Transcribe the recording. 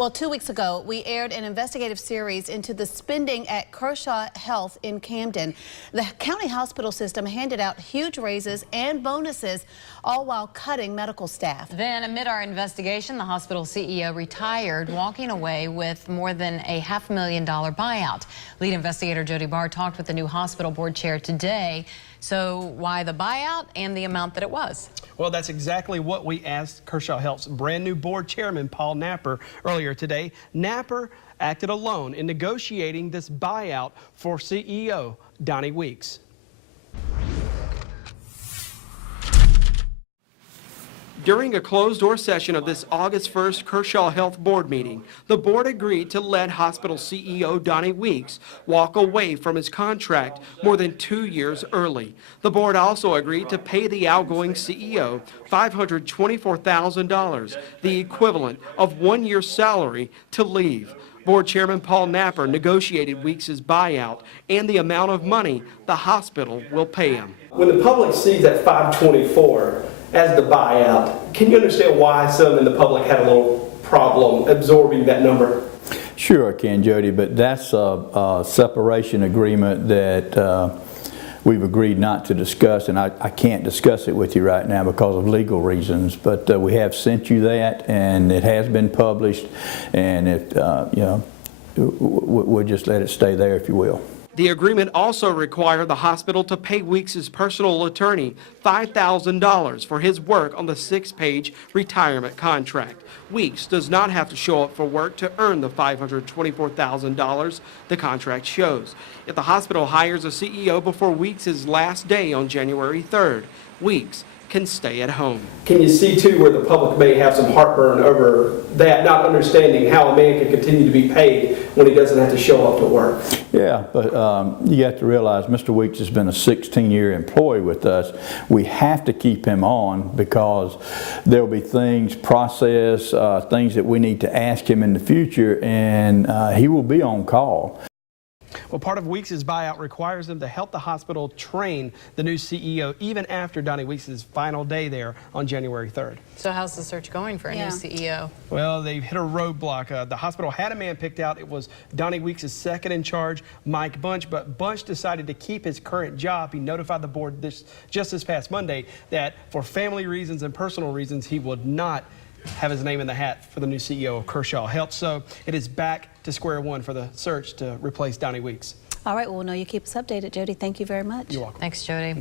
Well, 2 weeks ago, we aired an investigative series into the spending at Kershaw Health in Camden. The county hospital system handed out huge raises and bonuses, all while cutting medical staff. Then, amid our investigation, the hospital CEO retired, walking away with more than a $500,000 buyout. Lead investigator Jody Barr talked with the new hospital board chair today. So why the buyout and the amount that it was? Well, that's exactly what we asked Kershaw Health's brand new board chairman, Paul Napper, earlier today. Napper acted alone in negotiating this buyout for CEO Donnie Weeks. During a closed-door session of this August 1st Kershaw Health board meeting, the board agreed to let hospital CEO Donnie Weeks walk away from his contract more than 2 years early. The board also agreed to pay the outgoing CEO $524,000, the equivalent of 1 year's salary, to leave. Board Chairman Paul Napper negotiated Weeks' buyout and the amount of money the hospital will pay him. When the public sees that $524,000 as the buyout, can you understand why some in the public had a little problem absorbing that number? Sure I can, Jody, but that's a separation agreement that we've agreed not to discuss, and I can't discuss it with you right now because of legal reasons, but we have sent you that, and it has been published, and we'll just let it stay there, if you will. The agreement also required the hospital to pay Weeks' personal attorney $5,000 for his work on the 6-page retirement contract. Weeks does not have to show up for work to earn the $524,000 the contract shows. If the hospital hires a CEO before Weeks' last day on January 3rd, Weeks can stay at home. Can you see, too, where the public may have some heartburn over that, not understanding how a man can continue to be paid when he doesn't have to show up to work? Yeah, but you have to realize Mr. Weeks has been a 16-year employee with us. We have to keep him on because there will be things, things that we need to ask him in the future, and he will be on call. Well, part of Weeks' buyout requires them to help the hospital train the new CEO even after Donnie Weeks' final day there on January 3rd. So how's the search going for a new CEO? Well, they've hit a roadblock. The hospital had a man picked out. It was Donnie Weeks' second in charge, Mike Bunch, but Bunch decided to keep his current job. He notified the board just this past Monday that for family reasons and personal reasons, he would not have his name in the hat for the new CEO of Kershaw Health. So it is back to square one for the search to replace Donnie Weeks. All right, well, we'll know you keep us updated, Jody. Thank you very much. You're welcome. Thanks, Jody.